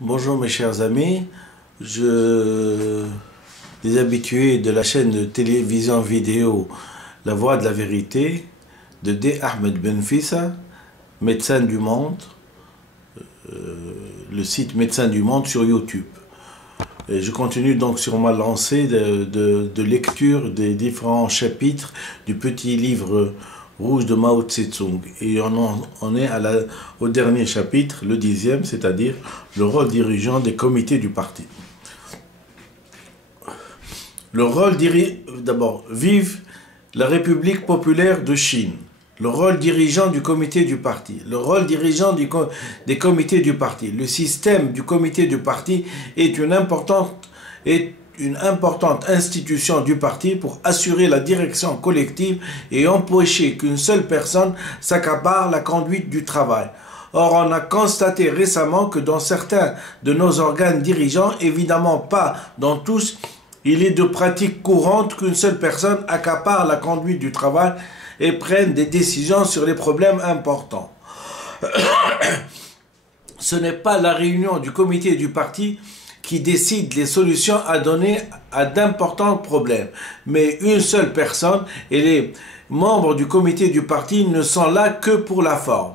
Bonjour mes chers amis, les habitués de la chaîne de télévision vidéo La Voix de la Vérité de D. Ahmed Benfissa, médecin du monde, le site Médecin du Monde sur YouTube. Et je continue donc sur ma lancée de lecture des différents chapitres du petit livre rouge de Mao Tse-tung. Et on est au dernier chapitre, le 10e, c'est-à-dire le rôle dirigeant des comités du parti. Le rôle d'abord, vive la République populaire de Chine. Le rôle dirigeant du comité du parti. Le rôle dirigeant des comités du parti. Le système du comité du parti est une importante institution du parti pour assurer la direction collective et empêcher qu'une seule personne s'accapare la conduite du travail. Or, on a constaté récemment que dans certains de nos organes dirigeants, évidemment pas dans tous, il est de pratique courante qu'une seule personne accapare la conduite du travail et prenne des décisions sur les problèmes importants. Ce n'est pas la réunion du comité du parti qui décide les solutions à donner à d'importants problèmes, mais une seule personne, et les membres du comité du parti ne sont là que pour la forme.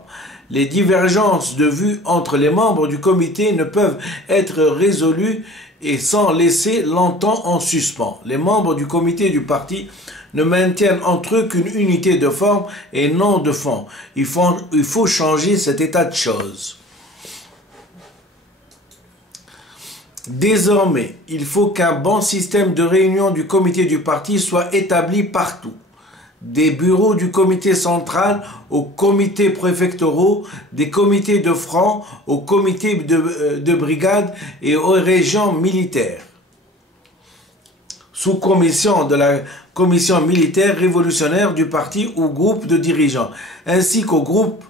Les divergences de vues entre les membres du comité ne peuvent être résolues et sont laissées longtemps en suspens. Les membres du comité du parti ne maintiennent entre eux qu'une unité de forme et non de fond. Il faut changer cet état de choses. Désormais, il faut qu'un bon système de réunion du comité du parti soit établi partout. Des bureaux du comité central aux comités préfectoraux, des comités de front aux comités de brigade et aux régions militaires. Sous commission de la commission militaire révolutionnaire du parti ou groupe de dirigeants, ainsi qu'au groupe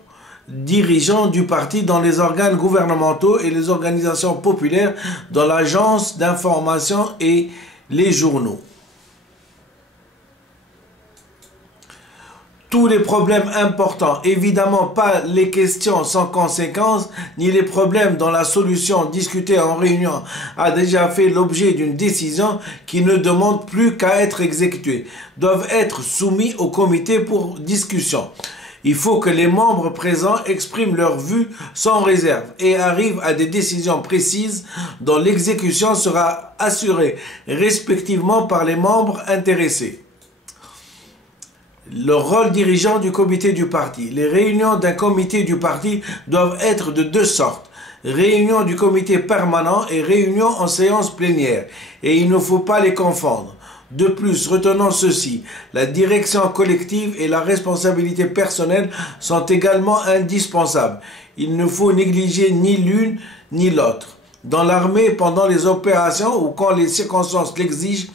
dirigeants du parti dans les organes gouvernementaux et les organisations populaires, dans l'agence d'information et les journaux. Tous les problèmes importants, évidemment pas les questions sans conséquence, ni les problèmes dont la solution discutée en réunion a déjà fait l'objet d'une décision qui ne demande plus qu'à être exécutée, doivent être soumis au comité pour discussion. Il faut que les membres présents expriment leur vue sans réserve et arrivent à des décisions précises dont l'exécution sera assurée respectivement par les membres intéressés. Le rôle dirigeant du comité du parti. Les réunions d'un comité du parti doivent être de deux sortes. Réunion du comité permanent et réunion en séance plénière. Et il ne faut pas les confondre. De plus, retenons ceci, la direction collective et la responsabilité personnelle sont également indispensables. Il ne faut négliger ni l'une ni l'autre. Dans l'armée, pendant les opérations ou quand les circonstances l'exigent,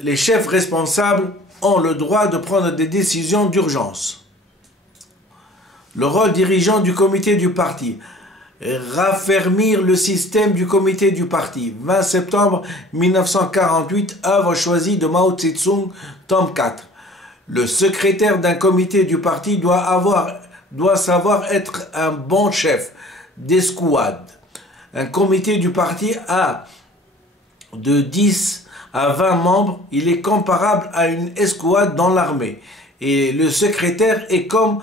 les chefs responsables ont le droit de prendre des décisions d'urgence. Le rôle dirigeant du comité du parti. Raffermir le système du comité du parti. 20 septembre 1948, œuvre choisie de Mao Tse-tung, tome 4. Le secrétaire d'un comité du parti doit savoir être un bon chef d'escouade. Un comité du parti a de 10 à 20 membres. Il est comparable à une escouade dans l'armée. Et le secrétaire est comme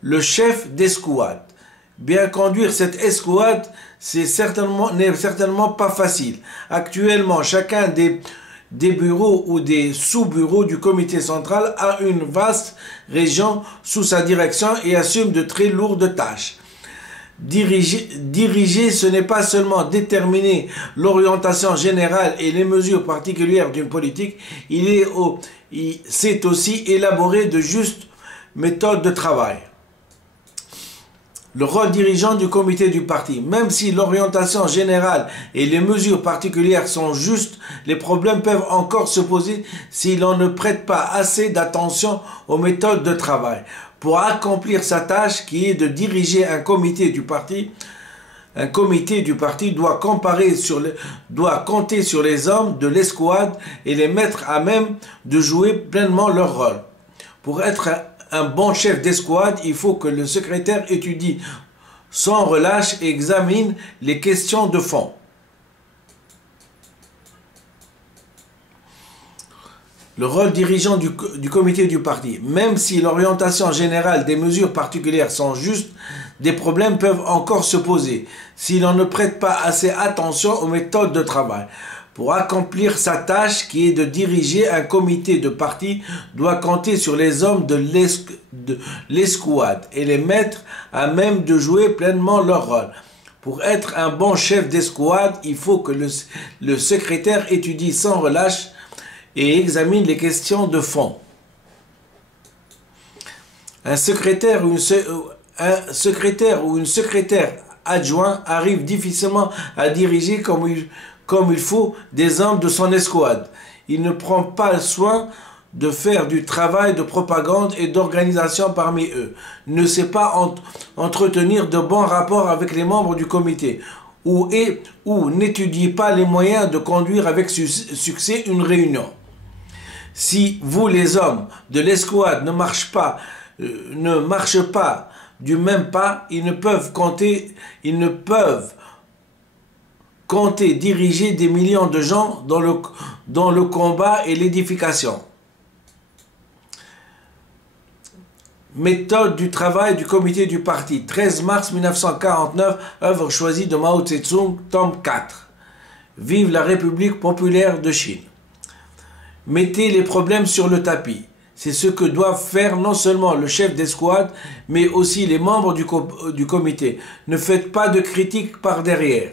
le chef d'escouade. Bien conduire cette escouade, n'est certainement pas facile. Actuellement, chacun des bureaux ou des sous-bureaux du comité central a une vaste région sous sa direction et assume de très lourdes tâches. Diriger, ce n'est pas seulement déterminer l'orientation générale et les mesures particulières d'une politique, c'est aussi élaborer de justes méthodes de travail. Le rôle dirigeant du comité du parti. Même si l'orientation générale et les mesures particulières sont justes, les problèmes peuvent encore se poser si l'on ne prête pas assez d'attention aux méthodes de travail. Pour accomplir sa tâche qui est de diriger un comité du parti doit compter sur les hommes de l'escouade et les mettre à même de jouer pleinement leur rôle. Pour être un bon chef d'escouade, il faut que le secrétaire étudie sans relâche et examine les questions de fond. Le rôle dirigeant du comité du parti. Même si l'orientation générale des mesures particulières sont justes, des problèmes peuvent encore se poser si l'on ne prête pas assez attention aux méthodes de travail. Pour accomplir sa tâche qui est de diriger un comité de parti, doit compter sur les hommes de l'escouade et les mettre à même de jouer pleinement leur rôle. Pour être un bon chef d'escouade, il faut que le secrétaire étudie sans relâche et examine les questions de fond. Un secrétaire ou une secrétaire adjoint arrive difficilement à diriger comme il faut des hommes de son escouade. Il ne prend pas soin de faire du travail de propagande et d'organisation parmi eux, ne sait pas entretenir de bons rapports avec les membres du comité, ou n'étudie pas les moyens de conduire avec succès une réunion. Si vous, les hommes de l'escouade, ne marchent pas du même pas, ils ne peuvent compter diriger des millions de gens dans le combat et l'édification. Méthode du travail du comité du parti. 13 mars 1949, œuvre choisie de Mao Tse-tung, tome 4. Vive la République populaire de Chine. Mettez les problèmes sur le tapis. C'est ce que doivent faire non seulement le chef d'escouade, mais aussi les membres du comité. Ne faites pas de critiques par derrière.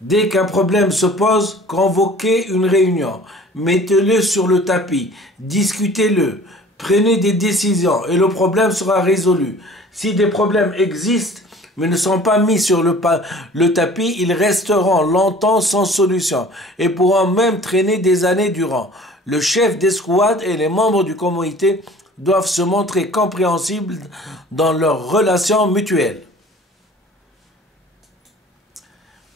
Dès qu'un problème se pose, convoquez une réunion. Mettez-le sur le tapis. Discutez-le. Prenez des décisions et le problème sera résolu. Si des problèmes existent, mais ne sont pas mis sur le tapis, ils resteront longtemps sans solution et pourront même traîner des années durant. Le chef d'escouade et les membres du comité doivent se montrer compréhensibles dans leurs relations mutuelles.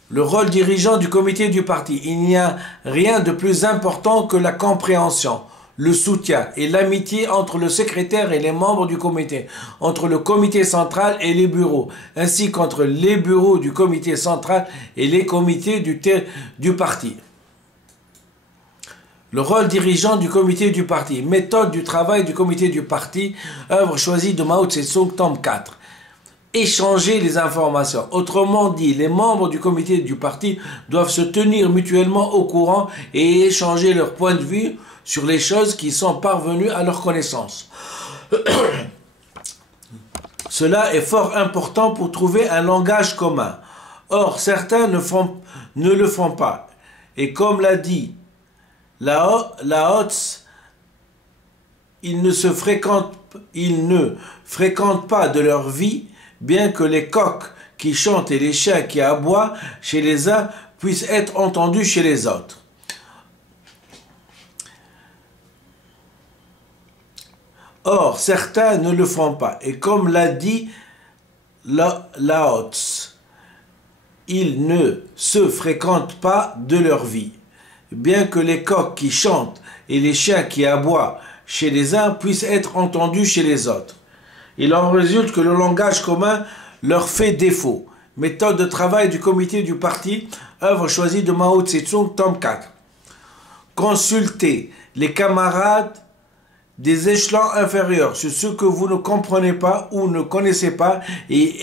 Le rôle dirigeant du comité du parti. Il n'y a rien de plus important que la compréhension, le soutien et l'amitié entre le secrétaire et les membres du comité, entre le comité central et les bureaux, ainsi qu'entre les bureaux du comité central et les comités du parti. Le rôle dirigeant du comité du parti. Méthode du travail du comité du parti, œuvre choisie de Mao Tse-tung, tome 4. Échanger les informations. Autrement dit, les membres du comité du parti doivent se tenir mutuellement au courant et échanger leurs points de vue sur les choses qui sont parvenues à leur connaissance. Cela est fort important pour trouver un langage commun. Or, certains ne le font pas. Et comme l'a dit Lao Tse, ils ne fréquentent pas de leur vie, bien que les coqs qui chantent et les chiens qui aboient chez les uns puissent être entendus chez les autres. Or, certains ne le font pas. Et comme l'a dit Lao Tse, ils ne se fréquentent pas de leur vie, bien que les coqs qui chantent et les chiens qui aboient chez les uns puissent être entendus chez les autres. Il en résulte que le langage commun leur fait défaut. Méthode de travail du comité du parti, œuvre choisie de Mao Tse-tung, tome 4. Consultez les camarades des échelons inférieurs sur ce que vous ne comprenez pas ou ne connaissez pas et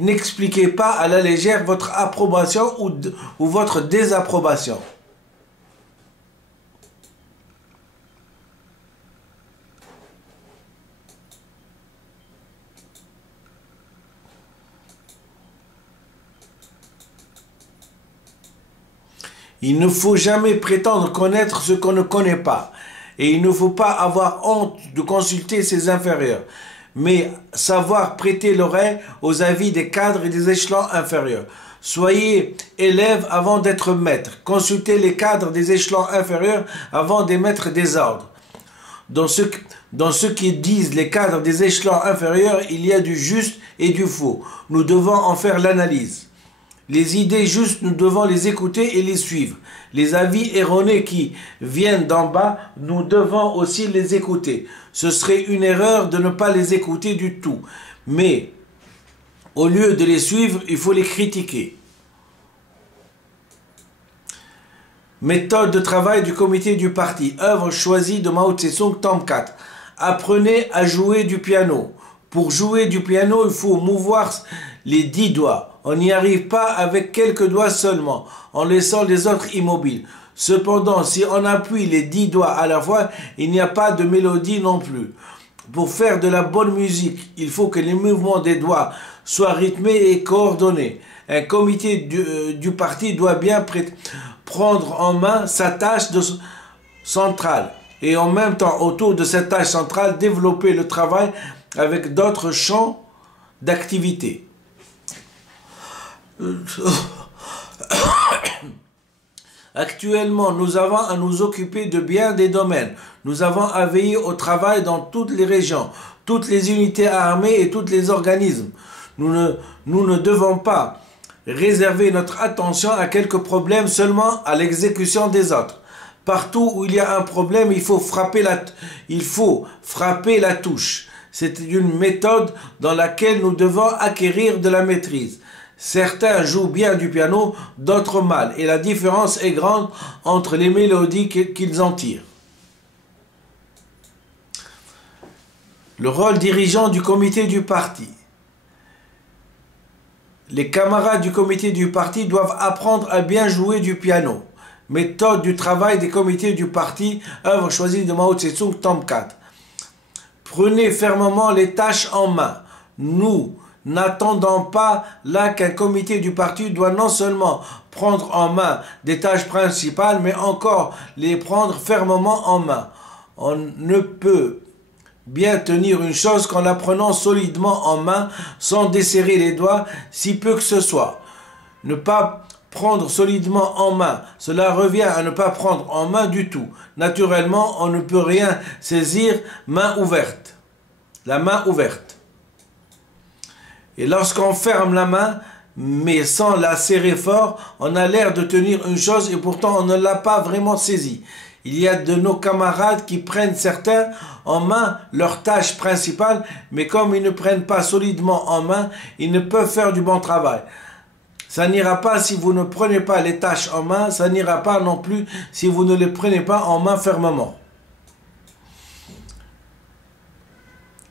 n'expliquez pas à la légère votre approbation ou votre désapprobation. Il ne faut jamais prétendre connaître ce qu'on ne connaît pas. Et il ne faut pas avoir honte de consulter ses inférieurs, mais savoir prêter l'oreille aux avis des cadres et des échelons inférieurs. Soyez élève avant d'être maître. Consultez les cadres des échelons inférieurs avant d'émettre des ordres. Dans ce qui disent les cadres des échelons inférieurs, il y a du juste et du faux. Nous devons en faire l'analyse. Les idées justes, nous devons les écouter et les suivre. Les avis erronés qui viennent d'en bas, nous devons aussi les écouter. Ce serait une erreur de ne pas les écouter du tout. Mais au lieu de les suivre, il faut les critiquer. Méthode de travail du comité du parti. Œuvre choisie de Mao Tse-tung, tome 4. Apprenez à jouer du piano. Pour jouer du piano, il faut mouvoir les 10 doigts. On n'y arrive pas avec quelques doigts seulement, en laissant les autres immobiles. Cependant, si on appuie les 10 doigts à la fois, il n'y a pas de mélodie non plus. Pour faire de la bonne musique, il faut que les mouvements des doigts soient rythmés et coordonnés. Un comité du parti doit bien prendre en main sa tâche centrale et en même temps, autour de cette tâche centrale, développer le travail avec d'autres champs d'activité. Actuellement, nous avons à nous occuper de bien des domaines. Nous avons à veiller au travail dans toutes les régions, toutes les unités armées et tous les organismes. Nous ne devons pas réserver notre attention à quelques problèmes seulement à l'exécution des autres. Partout où il y a un problème, il faut frapper la touche. C'est une méthode dans laquelle nous devons acquérir de la maîtrise. Certains jouent bien du piano, d'autres mal, et la différence est grande entre les mélodies qu'ils en tirent. Le rôle dirigeant du comité du parti. Les camarades du comité du parti doivent apprendre à bien jouer du piano. Méthode du travail des comités du parti, œuvre choisie de Mao Tse-tung, tome 4. Prenez fermement les tâches en main. Nous n'attendons pas là qu'un comité du parti doit non seulement prendre en main des tâches principales, mais encore les prendre fermement en main. On ne peut bien tenir une chose qu'en la prenant solidement en main, sans desserrer les doigts, si peu que ce soit. Ne pas prendre solidement en main, cela revient à ne pas prendre en main du tout. Naturellement, on ne peut rien saisir main ouverte. La main ouverte. Et lorsqu'on ferme la main, mais sans la serrer fort, on a l'air de tenir une chose et pourtant on ne l'a pas vraiment saisie. Il y a de nos camarades qui prennent certains en main leur tâche principale, mais comme ils ne prennent pas solidement en main, ils ne peuvent faire du bon travail. Ça n'ira pas si vous ne prenez pas les tâches en main, ça n'ira pas non plus si vous ne les prenez pas en main fermement.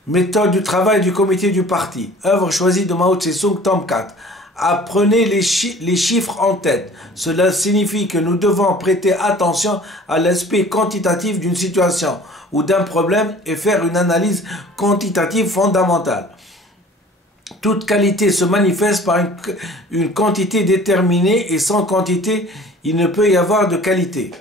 Méthode du travail du comité du parti. Œuvre choisie de Mao Tse-tung, tome 4. Apprenez les chiffres en tête. Cela signifie que nous devons prêter attention à l'aspect quantitatif d'une situation ou d'un problème et faire une analyse quantitative fondamentale. Toute qualité se manifeste par une quantité déterminée et sans quantité, il ne peut y avoir de qualité.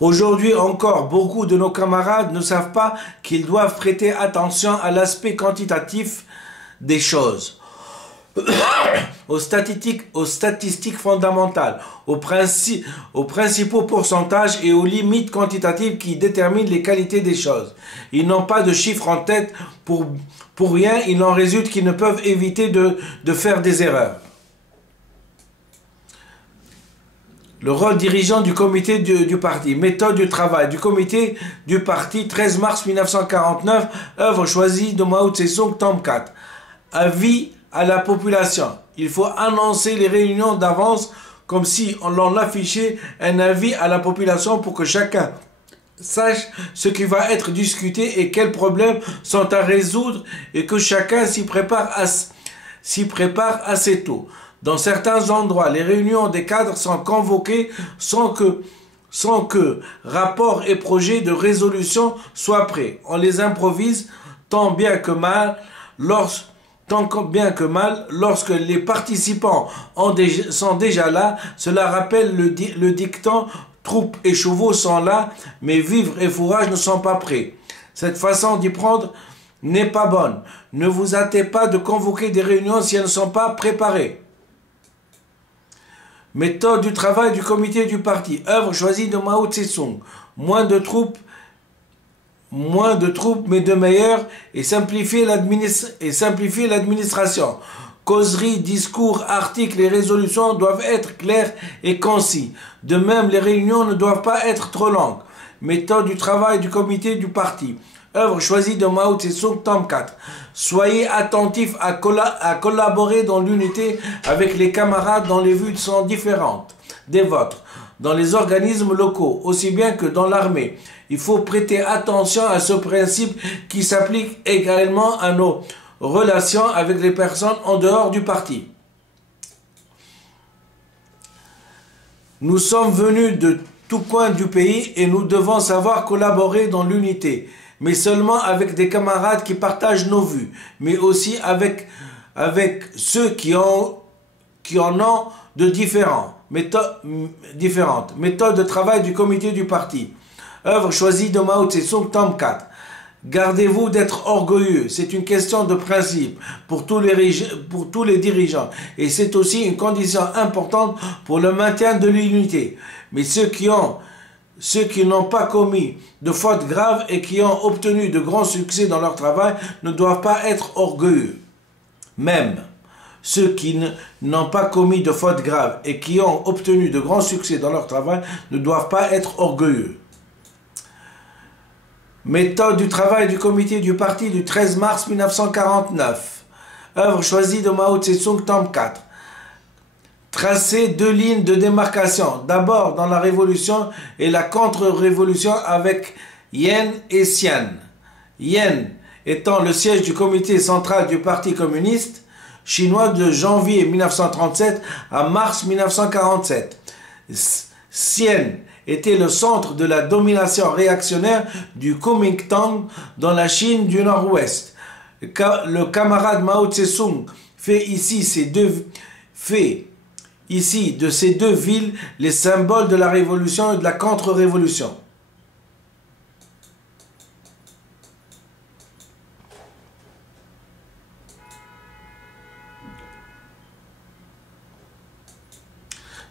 Aujourd'hui encore, beaucoup de nos camarades ne savent pas qu'ils doivent prêter attention à l'aspect quantitatif des choses, aux statistiques fondamentales, aux principaux pourcentages et aux limites quantitatives qui déterminent les qualités des choses. Ils n'ont pas de chiffres en tête pour rien, il en résulte qu'ils ne peuvent éviter de faire des erreurs. Le rôle dirigeant du comité du parti. Méthode du travail du comité du parti, 13 mars 1949, œuvre choisie de Mao Tse-tung, tome 4. Avis à la population. Il faut annoncer les réunions d'avance comme si on l'en affichait un avis à la population pour que chacun sache ce qui va être discuté et quels problèmes sont à résoudre et que chacun s'y prépare assez tôt. Dans certains endroits, les réunions des cadres sont convoquées sans que rapport et projet de résolution soient prêts. On les improvise tant bien que mal Tant bien que mal, lorsque les participants sont déjà là, cela rappelle le dicton « troupes et chevaux sont là, mais vivres et fourrages ne sont pas prêts ». Cette façon d'y prendre n'est pas bonne. Ne vous hâtez pas de convoquer des réunions si elles ne sont pas préparées. Méthode du travail du comité du parti. Œuvre choisie de Mao Tse-tung. Moins de troupes mais de meilleures, et simplifier l'administration. Causeries, discours, articles et résolutions doivent être clairs et concis. De même, les réunions ne doivent pas être trop longues. Méthode du travail du comité du parti. Œuvre choisie de Mao Tse-tung, tome 4. Soyez attentifs à collaborer dans l'unité avec les camarades dont les vues sont différentes des vôtres, dans les organismes locaux, aussi bien que dans l'armée. Il faut prêter attention à ce principe qui s'applique également à nos relations avec les personnes en dehors du parti. Nous sommes venus de tout coin du pays et nous devons savoir collaborer dans l'unité, mais seulement avec des camarades qui partagent nos vues, mais aussi avec ceux qui en ont de différentes. Méthode de travail du comité du parti. Œuvre choisie de Mao Tse-tung, tome 4. Gardez-vous d'être orgueilleux, c'est une question de principe pour tous les dirigeants et c'est aussi une condition importante pour le maintien de l'unité. Mais ceux qui n'ont pas commis de fautes graves et qui ont obtenu de grands succès dans leur travail ne doivent pas être orgueilleux. Même ceux qui n'ont pas commis de fautes graves et qui ont obtenu de grands succès dans leur travail ne doivent pas être orgueilleux. Méthode du travail du comité du parti du 13 mars 1949. Œuvre choisie de Mao Tse-tung, tome 4. Tracer deux lignes de démarcation, d'abord dans la révolution et la contre-révolution avec Yen et Xian. Yen étant le siège du comité central du Parti communiste chinois de janvier 1937 à mars 1947. Xian était le centre de la domination réactionnaire du Kuomintang dans la Chine du Nord-Ouest. Le camarade Mao Tse-tung fait ici de ces deux villes les symboles de la révolution et de la contre-révolution.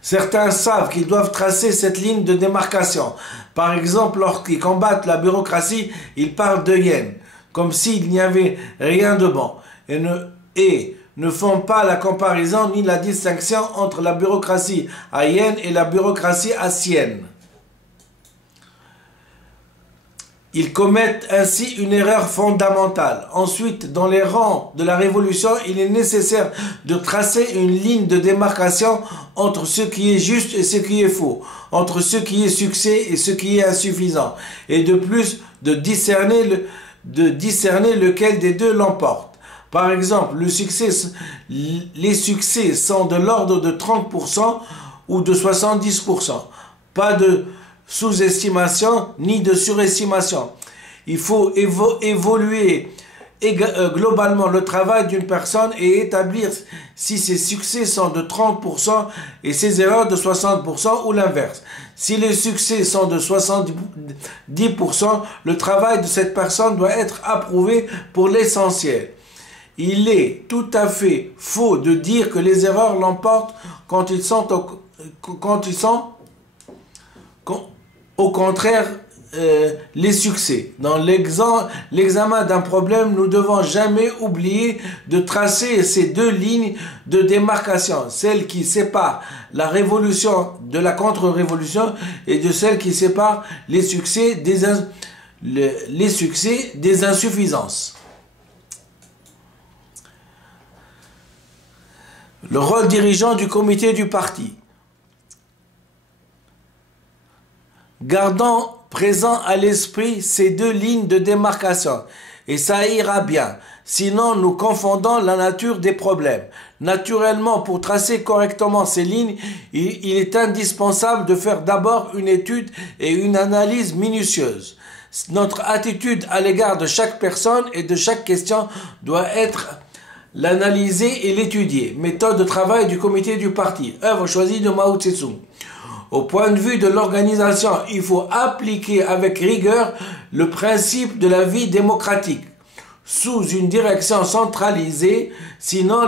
Certains savent qu'ils doivent tracer cette ligne de démarcation. Par exemple, lorsqu'ils combattent la bureaucratie, ils parlent de yen, comme s'il n'y avait rien de bon, et ne font pas la comparaison ni la distinction entre la bureaucratie à yen et la bureaucratie à xian. Ils commettent ainsi une erreur fondamentale. Ensuite, dans les rangs de la révolution, il est nécessaire de tracer une ligne de démarcation entre ce qui est juste et ce qui est faux, entre ce qui est succès et ce qui est insuffisant, et de plus de discerner lequel des deux l'emporte. Par exemple, les succès sont de l'ordre de 30% ou de 70%. Pas de sous-estimation ni de surestimation. Il faut évoluer globalement le travail d'une personne et établir si ses succès sont de 30% et ses erreurs de 60% ou l'inverse. Si les succès sont de 70%, le travail de cette personne doit être approuvé pour l'essentiel. Il est tout à fait faux de dire que les erreurs l'emportent quand ils sont au contraire les succès. Dans l'examen d'un problème, nous ne devons jamais oublier de tracer ces deux lignes de démarcation, celle qui sépare la révolution de la contre-révolution et de celle qui sépare les succès des insuffisances. Le rôle dirigeant du comité du parti. Gardons présent à l'esprit ces deux lignes de démarcation et ça ira bien. Sinon, nous confondons la nature des problèmes. Naturellement, pour tracer correctement ces lignes, il est indispensable de faire d'abord une étude et une analyse minutieuse. Notre attitude à l'égard de chaque personne et de chaque question doit être l'analyser et l'étudier. Méthode de travail du comité du parti. Œuvre choisie de Mao Tse-tung. Au point de vue de l'organisation, il faut appliquer avec rigueur le principe de la vie démocratique sous une direction centralisée, sinon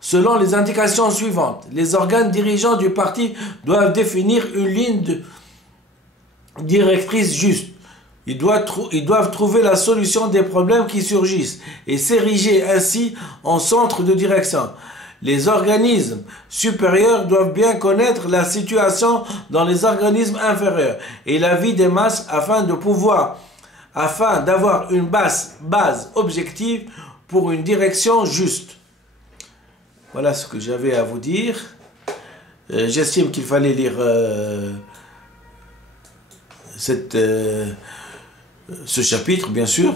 selon les indications suivantes. Les organes dirigeants du parti doivent définir une ligne directrice juste. Ils doivent trouver la solution des problèmes qui surgissent et s'ériger ainsi en centre de direction. Les organismes supérieurs doivent bien connaître la situation dans les organismes inférieurs et la vie des masses afin d'avoir une base objective pour une direction juste. Voilà ce que j'avais à vous dire. J'estime qu'il fallait lire ce chapitre, bien sûr,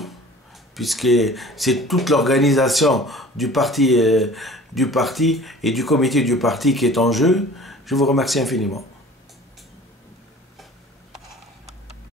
puisque c'est toute l'organisation du parti et du comité du parti qui est en jeu. Je vous remercie infiniment.